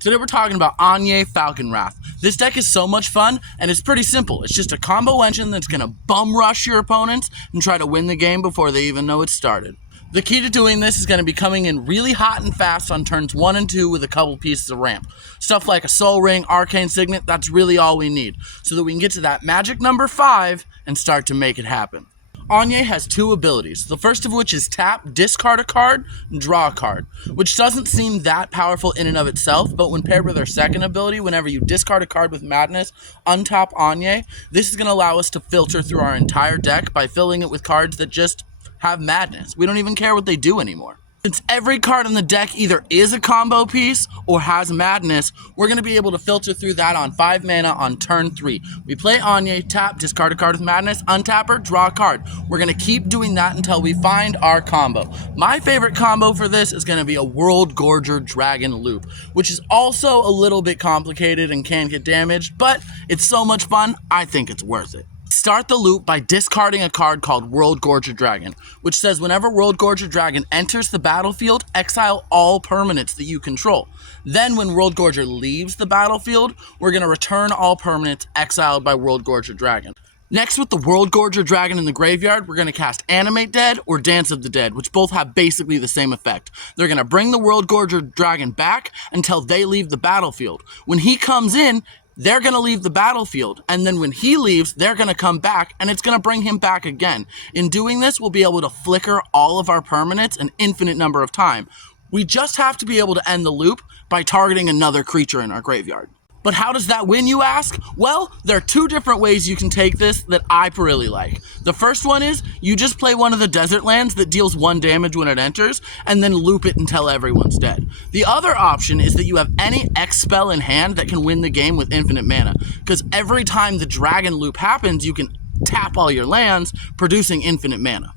Today we're talking about Anje Falcon Wrath. This deck is so much fun, and it's pretty simple. It's just a combo engine that's going to bum rush your opponents and try to win the game before they even know it started. The key to doing this is going to be coming in really hot and fast on turns 1 and 2 with a couple pieces of ramp. Stuff like a Soul Ring, Arcane Signet, that's really all we need, so that we can get to that magic number 5 and start to make it happen. Anje has 2 abilities, the first of which is tap, discard a card, and draw a card, which doesn't seem that powerful in and of itself, but when paired with her second ability, whenever you discard a card with Madness, untap Anje, this is going to allow us to filter through our entire deck by filling it with cards that just have Madness. We don't even care what they do anymore. Since every card in the deck either is a combo piece or has Madness, we're going to be able to filter through that on 5 mana on turn 3. We play Anje, tap, discard a card with Madness, untap her, draw a card. We're going to keep doing that until we find our combo. My favorite combo for this is going to be a World Gorger Dragon Loop, which is also a little bit complicated and can get damaged, but it's so much fun, I think it's worth it. Start the loop by discarding a card called World Gorger Dragon, which says whenever World Gorger Dragon enters the battlefield, exile all permanents that you control. Then when World Gorger leaves the battlefield, we're going to return all permanents exiled by World Gorger Dragon. Next, with the World Gorger Dragon in the graveyard, we're going to cast Animate Dead or Dance of the Dead, which both have basically the same effect. They're going to bring the World Gorger Dragon back until they leave the battlefield. When he comes in, they're going to leave the battlefield, and then when he leaves, they're going to come back, and it's going to bring him back again. In doing this, we'll be able to flicker all of our permanents an infinite number of times. We just have to be able to end the loop by targeting another creature in our graveyard. But how does that win, you ask? Well, there are 2 different ways you can take this that I really like. The first one is you just play one of the desert lands that deals 1 damage when it enters, and then loop it until everyone's dead. The other option is that you have any X spell in hand that can win the game with infinite mana, because every time the dragon loop happens, you can tap all your lands, producing infinite mana.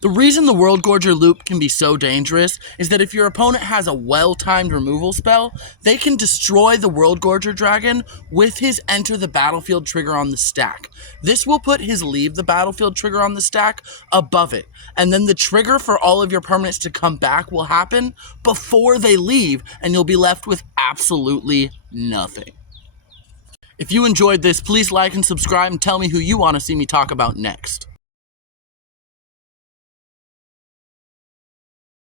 The reason the World Gorger loop can be so dangerous is that if your opponent has a well-timed removal spell, they can destroy the World Gorger Dragon with his enter the battlefield trigger on the stack. This will put his leave the battlefield trigger on the stack above it, and then the trigger for all of your permanents to come back will happen before they leave, and you'll be left with absolutely nothing. If you enjoyed this, please like and subscribe and tell me who you want to see me talk about next.